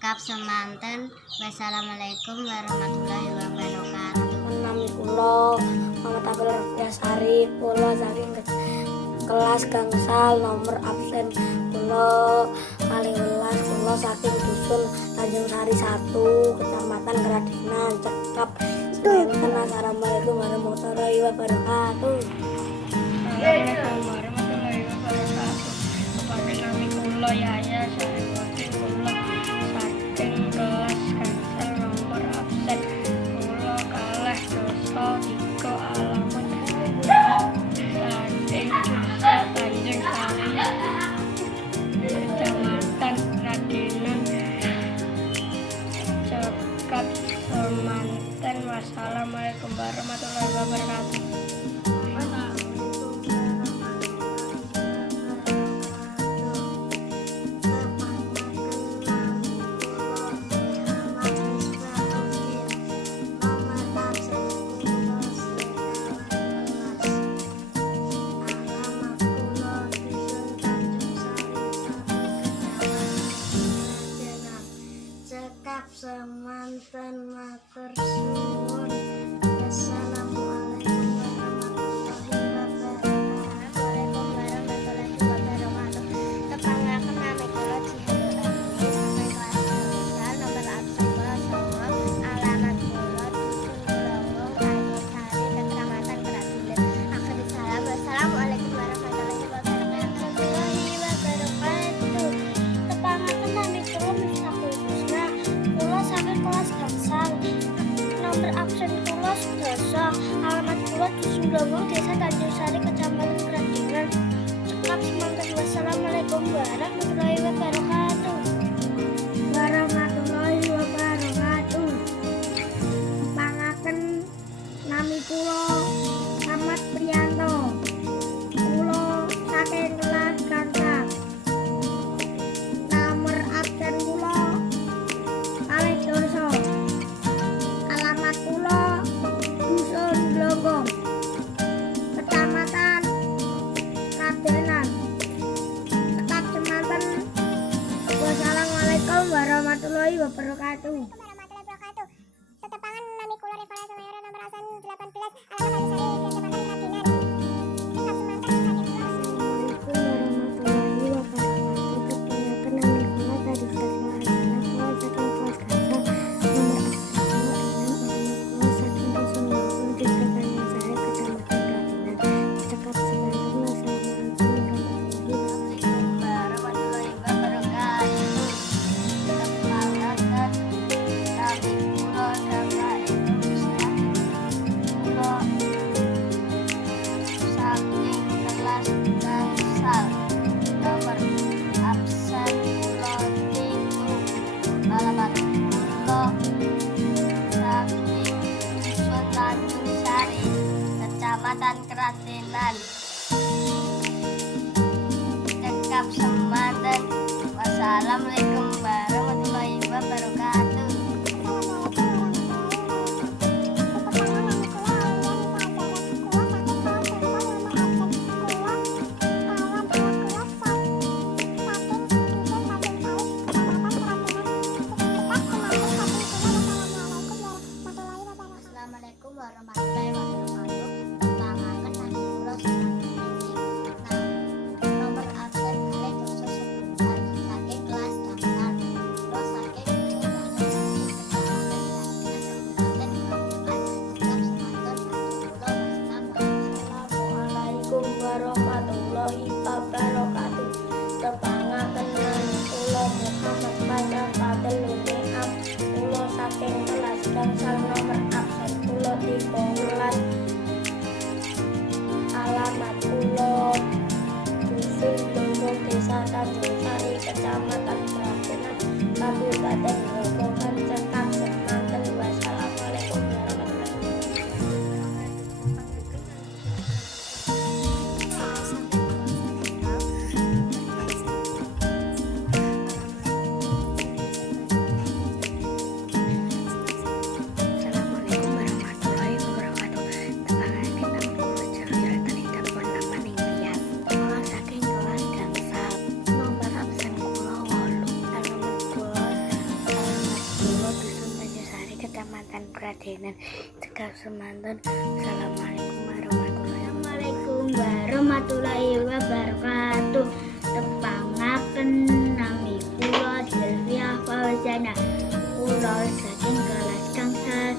cekap semanten. Wassalamualaikum warahmatullahi wabarakatuh. Nami kula Muhammad Abdul Rafiasari, kula saking kelas gangsal nomor absen kula 12, kula saking dusun Tanjung Sari 1, Kecamatan Kradinan, cekap semanten. Assalamualaikum warahmatullahi wabarakatuh. Assalamualaikum warahmatullahi wabarakatuh. Kepada nami kula Yahya Syarifudin, kula saking kelas gangsal nomor absen kula kalih dosa 3 alamat kula saking desa Tanjung Sari, Kecamatan Kradinan, cekap semanten. Wassalamualaikum warahmatullahi wabarakatuh. Cekap semanten matur suwun. Assalamualaikum warahmatullahi wabarakatuh. Tepangaken nami kula Jihanulani saking kelas gangsal nomor absen kula songo, alamat kula dusun Glonggong, Tanjung Sari, Kecamatan Kradinan. Akhir salam. Wassalamualaikum warahmatullahi wabarakatuh. Tepangaken nami kula Miftahul Husna, kula saking kelas gangsal nomor absen kula 11, alamat kula dusun Glonggong, desa Tanjung Sari, Kecamatan Kradinan, cekap semanten. Wassalamualaikum warahmatullahi wabarakatuh. Warahmatullahi wabarakatuh. Pangaken nami kula Ahmad Priyanto, kula saking kelas gangsal nomor absen kula 12, alamat kula dusun Glonggong, Kecamatan Kradinan, cekap semanten. Wassalamualaikum warahmatullahi wabarakatuh. Tetepangan nami kula Revala Sumayara nomor absen 18, alamat Tanjung Sari, Kecamatan Kradinan. Cekap semanten saking kelas. Assalamualaikum warahmatullahi wabarakatuh. Tepangaken nami kula Tari Saswana, kula saking kelas gangsal nomor absen kula 6, alamat kula saking dusun Glonggong, desa Tanjung Sari, Kecamatan Kradinan, cekap semanten. Wassalamualaikum warahmatullahi wabarakatuh. Kecamatan Kradinan, cekap semanten. Wassalamualaikum warahmatullahi wabarakatuh. Assalamualaikum warahmatullahi wabarakatuh. Tepangaken nami kula Susanti nomor absen kalih doso 9 saking kelas gangsal. Kula saking Assalamualaikum warahmatullahi wabarakatuh. Tepangaken nami kula Muhammad Fajar Fadil Lumiam, kula saking kelas gangsal nomor absen kula 13, alamat kula dusun Glonggong, desa Tanjung Sari, Kecamatan Kradinan, Kabupaten Grobogan, cekap semanten. Wassalamualaikum warahmatullahi Assalamualaikum Radenan cekap semanten. Assalamualaikum warahmatullahi wabarakatuh. Tepangaken nami kula Silvia Fauzana. Kula saking kelas gangsal